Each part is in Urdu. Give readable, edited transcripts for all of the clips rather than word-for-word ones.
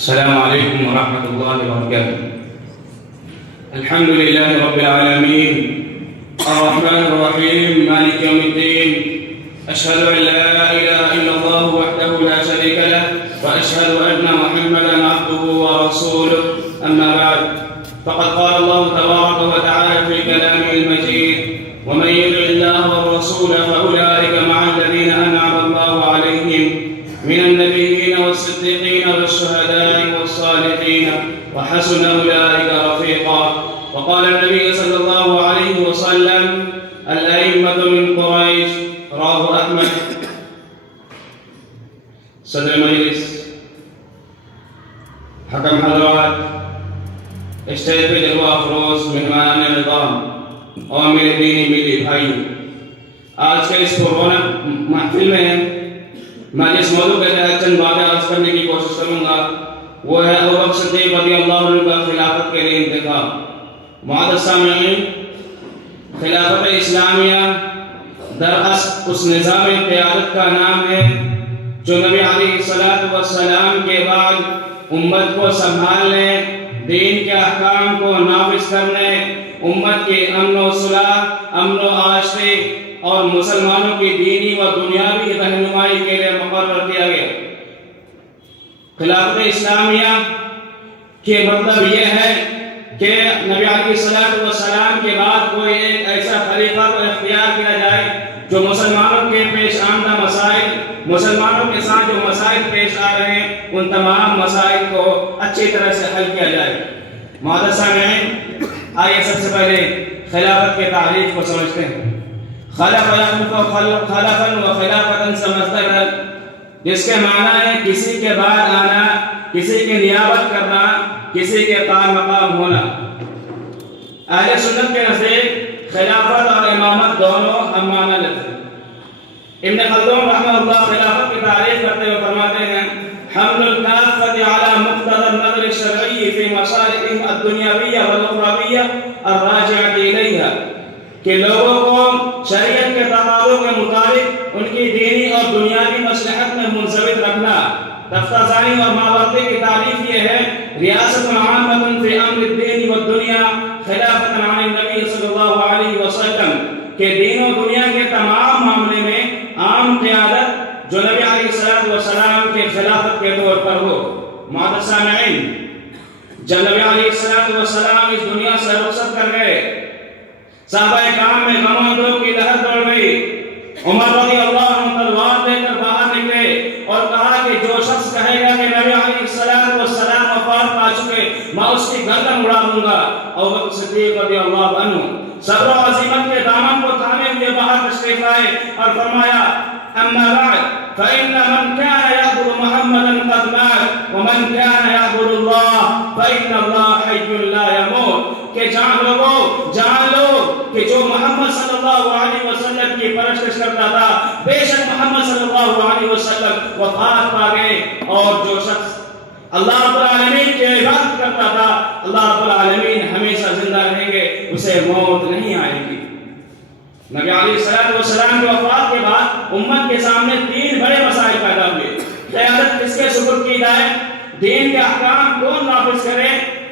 السلام عليكم ورحمة الله وبركاته. الحمد لله رب العالمين الرحمن الرحيم مالك يوم الدين. أشهد أن لا إله إلا الله وحده لا شريك له وأشهد أن محمدا عبده ورسوله. أما بعد، فقد قال الله تبارك وتعالى في كلامه المجيد: ومن يطع الله والرسول فأولئك مع الذين أنعم الله عليهم من النبيين والصديقين والشهداء والصالحين وحسن أولئك رفيقا. وقال النبي صلى الله عليه وسلم: الأئمة من قريش. رواه أحمد. صدر مجلس، حکم حضرات، اسٹیج پہ جلوہ افروز مہمان نظام اور میرے دینی میٹھے بھائیو، آج کے اس پررونق محفل میں میں جس موضوع کے تحت چند باتیں عرض کرنے کی کوشش کروں گا وہ ہے ابوبکر صدیق رضی اللہ عنہ کا خلافت کے لیے انتخاب۔ معزز سامعین، خلافت اسلامیہ دراصل اس نظام قیادت کا نام ہے جو نبی علیہ السلام کے بعد امت کو سنبھالنے، دین کے احکام کو نافذ کرنے، امت کے امن و صلاح، امن و آشتی اور مسلمانوں کی دینی و دنیاوی رہنمائی کے لیے مقرر کیا گیا۔ خلافت اسلامیہ کے مطلب یہ ہے کہ نبی علیہ السلام کے بعد کوئی ایک ایسا خلیفہ کو اختیار کیا جائے جو مسلمانوں کے پیش آمدہ مسائل، مسلمانوں کے ساتھ جو مسائل پیش آ رہے ہیں ان تمام مسائل کو اچھی طرح سے حل کیا جائے۔ معزز سامعین، آئیے سب سے پہلے خلافت کے تعریف کو سمجھتے ہیں۔ خلفاً و خلافتاً سے مصدر ہے جس کے معنی ہے کسی کے بعد آنا، کسی کی نیابت کرنا، کسی کے قائم مقام ہونا۔ اہل سنت کے نزدیک خلافت اور امامت دونوں ہم معنی لفظ ہیں۔ ابن خلدون رحمہ اللہ خلافت کی تعریف کرتے ہوئے فرماتے ہیں: حمل الكافة على مقتضى النظر الشرعي في مصالحهم الدنيوية والأخروية الراجعة إليها، کہ لوگوں کو شریعت کے تقاضوں کے مطابق ان کی دینی اور دنیاوی مصلحت میں منضبط رکھنا۔ تفتازانی اور ماوردی کی تعریف یہ ہے: ریاست عامۃ فی امر الدین والدنیا خلافۃ عن النبی صلی اللہ علیہ وسلم، کہ دین و دنیا کے تمام معاملے میں عام قیادت جو نبی علیہ السلام کے خلافت کے طور پر ہو۔ معزز سامعین، جب نبی علیہ السلام اس دنیا سے رخصت کر گئے، صحابہ کرام میں غم و اندوہ کی لہر دوڑ گئی۔ عمر رضی اللہ عنہ تلوار لے کر باہر نکلے اور کہا کہ جو شخص کہے گا کہ نبی علیہ السلام وفات پا چکے، میں اس کی گردن اڑا دوں گا۔ ابوبکر صدیق رضی اللہ عنہ صبر و عزیمت کے دامن کو تھامے ہوئے باہر تشریف لائے اور فرمایا: اما بعد فإن من كان يعبد محمدا قد مات ومن كان يعبد الله فإن الله حي لا يموت، کہ جان لوگو، جان لو کہ جو محمد صلی اللہ علیہ وسلم کی پرستش کرتا تھا، بے شک محمد صلی اللہ علیہ وسلم وفات پا گئے، اور جو شخص اللہ رب العالمین کی عبادت کرتا تھا، اللہ رب العالمین ہمیشہ زندہ رہیں گے، اسے موت نہیں آئے گی۔ نبی علیہ السلام کی وفات کے بعد امت کے سامنے تین بڑے مسائل پیدا ہوئے: قیادت کس کے سپرد کی جائے، دین کے احکام کون نافذ کرے،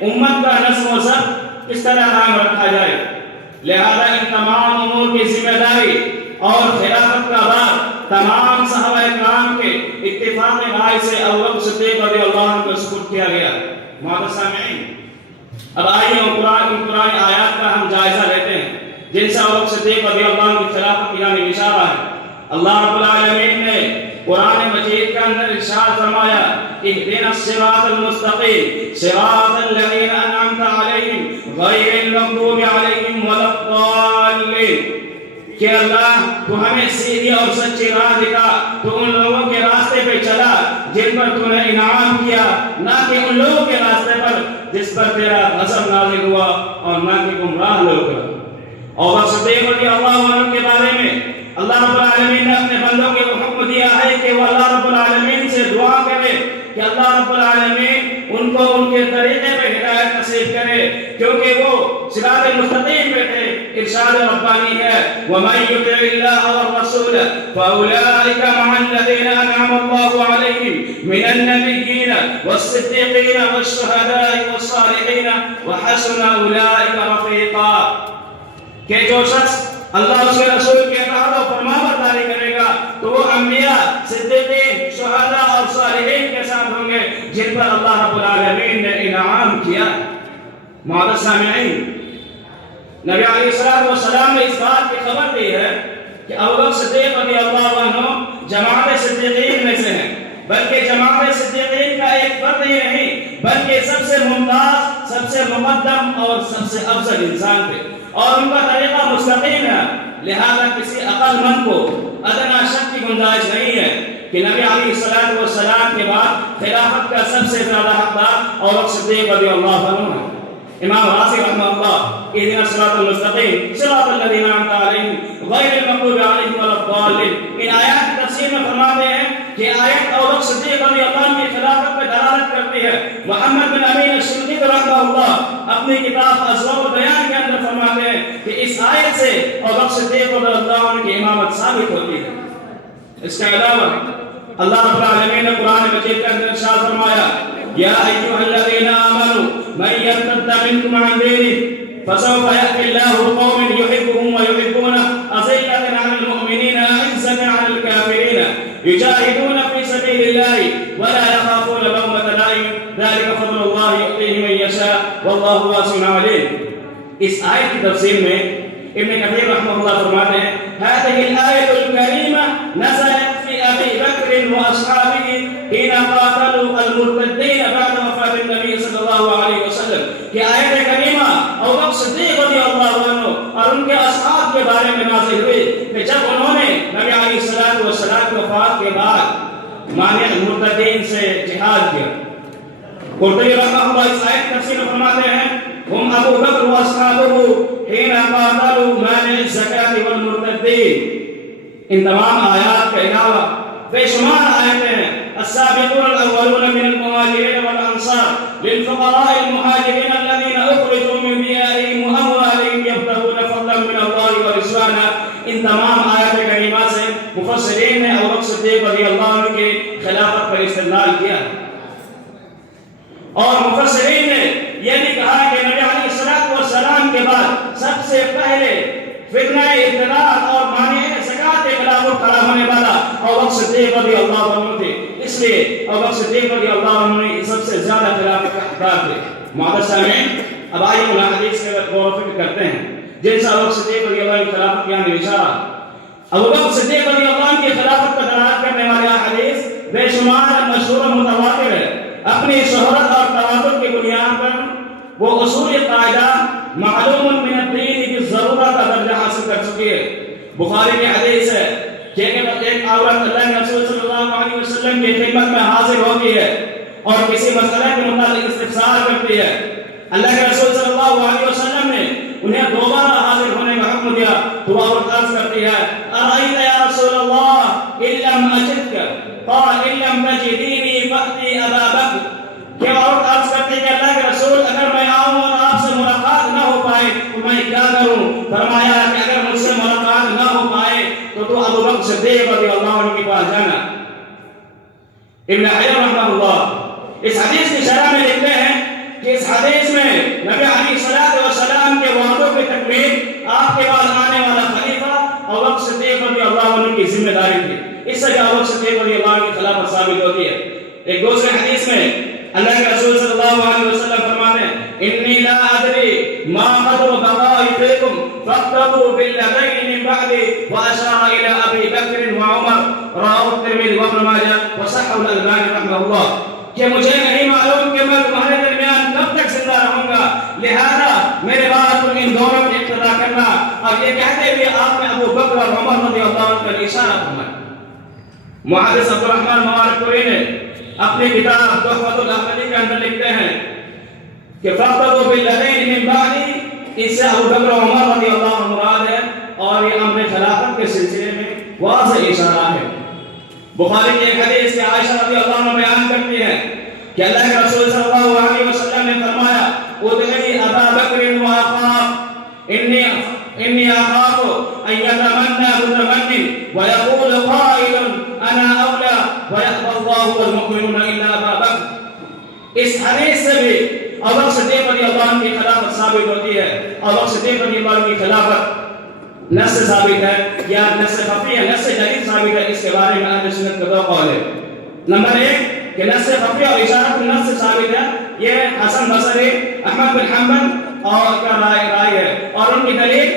امت کا نظم و ضبط کس طرح قائم رکھا جائے۔ لہذا ان تمام امور کی ذمہ داری اور خلافت کا بار تمام صحابہ کرام کے اتفاق رائے سے ابوبکر صدیق رضی اللہ عنہ کو سپرد کیا گیا۔ معزز سامعین، اب آئیے قرآن آیات کا ہم جائزہ لیتے ہیں جن سے ابوبکر صدیق رضی اللہ عنہ کی خلافت کی جانب اشارہ ہے۔ اللہ رب العالمین نے قرآن مجید کے اندر ارشاد فرمایا: اهدنا الصراط المستقیم صراط الذین انعمت علیہم غیر المغضوب علیہم ولا الضالین، کہ اللہ تو ہمیں سیدھی اور سچی راہ دکھا، تو ان لوگوں کے راستے پہ چلا جن پر تو نے انعام کیا، نہ کہ ان لوگوں کے راستے پر جس پر تیرا غضب نازل ہوا، اور نہ کہ گمراہ لوگ۔ اور صدیق رضی اللہ عنہ کے بارے میں اللہ رب العالمین نے اپنے بندوں کو حکم دیا ہے کہ وہ اللہ رب العالمین سے دعا کرے کہ اللہ رب العالمین ان کو ان کے طریقے پہ ہدایت نصیب کرے، کیونکہ وہ صراط مستقیم پہ تھے۔ ارشاد ربانی ہے: وَمَن يُطِعِ اللَّهَ وَالرَّسُولَ فَأُولَٰئِكَ مَعَ الَّذِينَ أَنْعَمَ اللَّهُ عَلَيْهِمْ من النبيين والصديقين والشهداء والصالحين وحسن أولئك رفيقا. کہ جو شخص اللہ اس کے رسول کے اطاعت و فرما برداری کرے گا تو وہ انبیاء، صدیقین، شہداء اور صالحین کے ساتھ ہوں گے جن پر اللہ رب العالمین نے انعام کیا. معزز سامعین، نبی علیہ السلام نے اس بات کی خبر دی ہے کہ ابوبکر صدیق رضی اللہ عنہ جماعت صدیقین میں سے ہیں، بلکہ جماعت صدیقین کا ایک فرد ہی نہیں بلکہ سب سے ممتاز، سب سے مقدم اور سب سے افضل انسان تھے، اور ان کا طریقہ مستقیم ہے. لہذا کسی عقل مند کو ادنا شک کی گنجائش نہیں ہے کہ نبی علیہ السلام کے بعد خلافت کا سب سے زیادہ حقدار ابوبکر صدیق رضی اللہ عنہ ہے. امام رازی رحمہ اللہ اہدنا الصراط المستقیم صراط الذین انعمت علیہم غیر المغضوب علیہم ولا الضالین، ان آیات کی تفسیر میں فرماتے ہیں کہ آیت ابوبکر صدیق رضی اللہ عنہ کی خلافت پہ دلالت کرتی ہے. محمد بن امین الشنقیطی رحمہ اللہ اپنی کتاب اضواء البیان کے اندر فرماتے ہیں کہ اس آیت سے ابوبکر صدیق رضی اللہ عنہ کی امامت ثابت ہوتی ہے. اس کے علاوہ اللہ رب العالمین نے قرآن مجید کے اندر ارشاد فرمایا یا ایھا الذین آمنوا من يرتد منكم عن دينه فسوف يأتي الله بقوم يحبهم ويحبونه أذلة على المؤمنين أعزة على الكافرين يجاهدون في سبيل الله ولا يخافون لومة لائم ذلك فضل الله يؤتيه من يشاء والله واسع عليم. اس آیت کی تفسیر میں ابن کثیر رحمہ اللہ فرماتے ہیں هذه الآية الكريمة نزلت في أبي بكر وأصحابه حين قاتلوا المرتدين بعد وفاة النبي صلى الله عليه وسلم. کہ آیت کریمہ ابوبکر صدیق رضی اللہ عنہ اور ان کے اصحاب کے بارے میں نازل ہوئی کہ جب انہوں نے نبی علیہ السلام کی وفات کے بعد مانع مرتدین سے جہاد کیا. قرطبی رحمہ اللہ اس آیت تفسیر فرماتے ہیں ہم ابو بکر و اصحابہ حين قاتلوا مانع الزکاة والمرتدین. ان تمام آیات کے علاوہ بے شمار آیتیں ہیں. السابقون الاولون من المهاجرين والانصار للفقراء المهاجرين الذين اخرجوا من ديارهم واموالهم يبتغون فضلا من الله ورضوانا. ان تمام آیات کریمہ سے مفسرین نے ابوبکر صدیق رضی اللہ عنہ کی خلافت پر استدلال کیا، اور مفسرین نے یہ بھی کہا کہ نبی علیہ السلام کے بعد سب سے پہلے فتنہ ارتداد اور مانع زکات کے خلاف کھڑا ہونے والا ابوبکر صدیق رضی اللہ عنہ تھے. اس لیے ابوبکر صدیق رضی اللہ عنہ نے سب سے زیادہ خلافت کا حقدار تھے. معزز سامعین، اب آئیے ان حدیث کے غور و فکر کرتے ہیں جن سے ابوبکر صدیق رضی اللہ عنہ کی خلافت کی یعنی اشارہ. ابوبکر صدیق رضی اللہ عنہ کی خلافت پر دلالت کرنے والے حدیث بے شمار مشہور و متواتر ہے. اپنی شہرت اور تواتر کی بنیاد پر وہ اصول قاعدہ معلوم من الدین کی ضرورت کا درجہ حاصل کر چکی ہے. بخاری کی حدیث ہے کہ ایک عورت اللہ کے رسول صلی اللہ علیہ وسلم کی خدمت میں حاضر ہوتی ہے اور کسی مسئلے کے متعلق استفسار کرتی ہے. اللہ کے رسول صلی اللہ علیہ وسلم نے انہیں دوبارہ حاضر ہونے کا حکم دیا تو وہ عورت عرض کرتی ہے ارأیت یا رسول اللہ ان لم اجدک قال ان لم تجدینی فأتی ابا بکر. کہ عورت عرض کرتی ہے کہ اللہ کے رسول اگر میں آؤں اور آپ سے ملاقات نہ ہو پائے تو میں کیا کروں؟ فرمایا کہ اگر مجھ سے ملاقات نہ ہو پائے تو ابوبکر صدیق رضی اللہ عنہ کے پاس جانا. ابن حجر رحمہ اللہ اس حدیث کی شرح میں لکھتے ہیں کہ اس حدیث میں نبی علیہ السلام کے وعدوں کی تکمیل آپ کے بعد آنے والا خلیفہ ابوبکر صدیق رضی اللہ عنہ کی ذمہ داری تھی. اس سے ابوبکر صدیق رضی اللہ عنہ کی خلافت ثابت ہوتی ہے. ایک دوسرے حدیث میں اللہ کے رسول صلی اللہ علیہ وسلم فرماتے ہیں انی لا ادری ما قدر بقاء فیکم فاقتدوا بالذین من بعدی واشار الى ابی بکر وعمر رواه الترمذی وابن ماجہ وصححه الالبانی رحمہ اللہ. کہ مجھے نہیں معلوم کہ میں تمہارے درمیان کب تک زندہ رہوں گا، لہذا میرے بعد تم ان دونوں کی اقتدا کرنا. اور یہ کہتے ہوئے آپ نے ابو بکر اور عمر رضی اللہ عنہ کا اشارہ فرمایا. محدث عبد الرحمن مبارکپوری نے اپنی کتاب تحفۃ الاحمدی کے اندر لکھتے ہیں کہ فاقتدوا بالذین من بعدی، اس سے ابو بکر و عمر رضی اللہ عنہ مراد ہے اور یہ امر خلافت کے سلسلے میں واضح اشارہ ہے. بخاری کی ایک حدیث سے عائشہ رضی اللہ عنہ بیان کرتی ہے کہ اللہ کے رسول صلی اللہ علیہ وسلم نے فرمایا ادعی ابا بکر و اخاف انی اخاف ان یتمنى متمن ويقول قائل انا اولى ويأبى الله والمؤمنون الا ابا بکر۔ اس حدیث سے بھی ابو بکر صدیق رضی اللہ عنہ کی خلافت ثابت ہوتی ہے۔ ابو بکر صدیق رضی اللہ عنہ کی خلافت نص ثابت ہے یا نص خفی ہے، نص جدید ثابت ہے، اس کے بارے میں اہل سنت کا دو قول ہے۔ نمبر ایک کہ نص خفی اور اشارت النص ثابت ہے، یہ حسن بصری، احمد بن حنبل اور کا رائے ہے، اور ان کی دلیل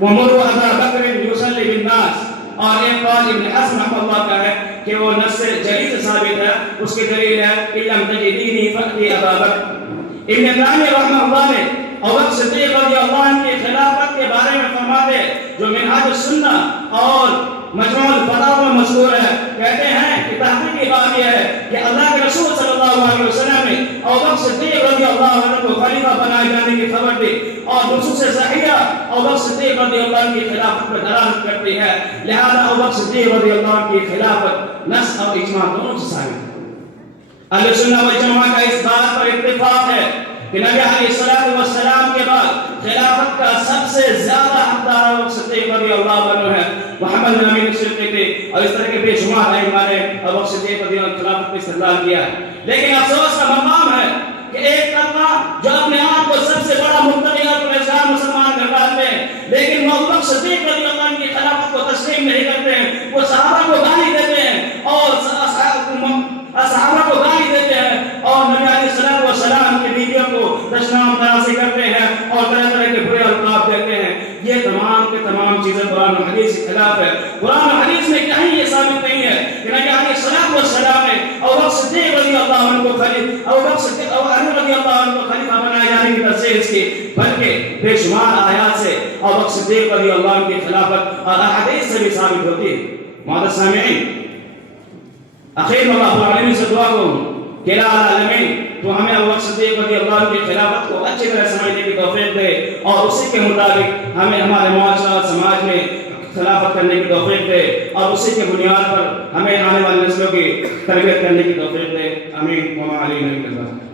ومروا ابا بکر یصلی بالناس، اور ایک قول ابن حزم رحمہ اللہ کا ہے کہ وہ نص جدید سے ثابت ہے، اس کی دلیل ہے ان لم تجدینی فأتی ابا بکر۔ ابن تیمیہ رحمہ اللہ نے ابو بکر صدیق رضی اللہ عنہ کی خلافت کے بارے میں فرماتے جو منہاج السنہ اور مجموع الفتاوی میں مذکور ہے، کہتے ہیں کہ تحقیقی بات یہ ہے کہ اللہ کے رسول صلی اللہ علیہ وسلم نے ابو بکر صدیق رضی اللہ عنہ کو خلیفہ بنائے جانے کی خبر دی، اور نصوص صحیحہ ابو بکر صدیق رضی اللہ عنہ کی خلافت پر دلالت کرتی ہے، لہذا ابو بکر صدیق رضی اللہ عنہ کی خلافت نص اور اجماع دونوں سے ثابت ہے۔ اہل سنت والجماعت کا اس بات پر اتفاق ہے کہ نبی علیہ السلام کے بعد خلافت کا سب سے زیادہ حقدار ابو بکر صدیق رضی اللہ عنہ ہے۔ محمد بن امین الصدیق تھے، اور اس طرح کے بے شمار ائمہ نے ابو بکر صدیق رضی اللہ عنہ کی خلافت پر استدلال کیا ہے۔ لیکن افسوس کا مقام ہے کہ ایک طبقہ جو اپنے آپ کو سب سے بڑا مبتدی اور پرہیزگار مسلمان کہلاتے ہیں، لیکن وہ ابو بکر صدیق رضی اللہ عنہ کی خلافت کو تسلیم نہیں کرتے ہیں، وہ صحابہ کو گالی دیتے ہیں اور صحابہ کو گالی دیتے ہیں، اور نبی علیہ السلام کی بیویوں کو دشنام تراشی کرتے ہیں اور طرح طرح کے برے القاب دیتے ہیں۔ یہ تمام کے تمام چیزیں قرآن و حدیث کے خلاف ہے۔ قرآن و حدیث میں کہیں یہ ثابت نہیں ہے کہ نبی علیہ السلام نے ابو بکر صدیق رضی اللہ عنہ کو خلیفہ بنائے جانے کی تصدیق کی، بلکہ بے شمار آیات سے ابو بکر صدیق رضی اللہ عنہ کی خلافت اور احادیث سے بھی ثابت ہوتی ہے۔ معزز سامعین، اخیر میں اللہ العالمین سے دعا کروں کہ الہ العالمین تو ہمیں ابو بکر صدیق رضی اللہ عنہ کی خلافت کو اچھی طرح سمجھنے کی توفیق دے، اور اسی کے مطابق ہمیں ہمارے معاشرہ اور سماج میں خلافت کرنے کی توفیق دے، اور اسی کے بنیاد پر ہمیں آنے والی نسلوں کی تربیت کرنے کی توفیق دے۔ آمین۔ وما علینا الا البلاغ۔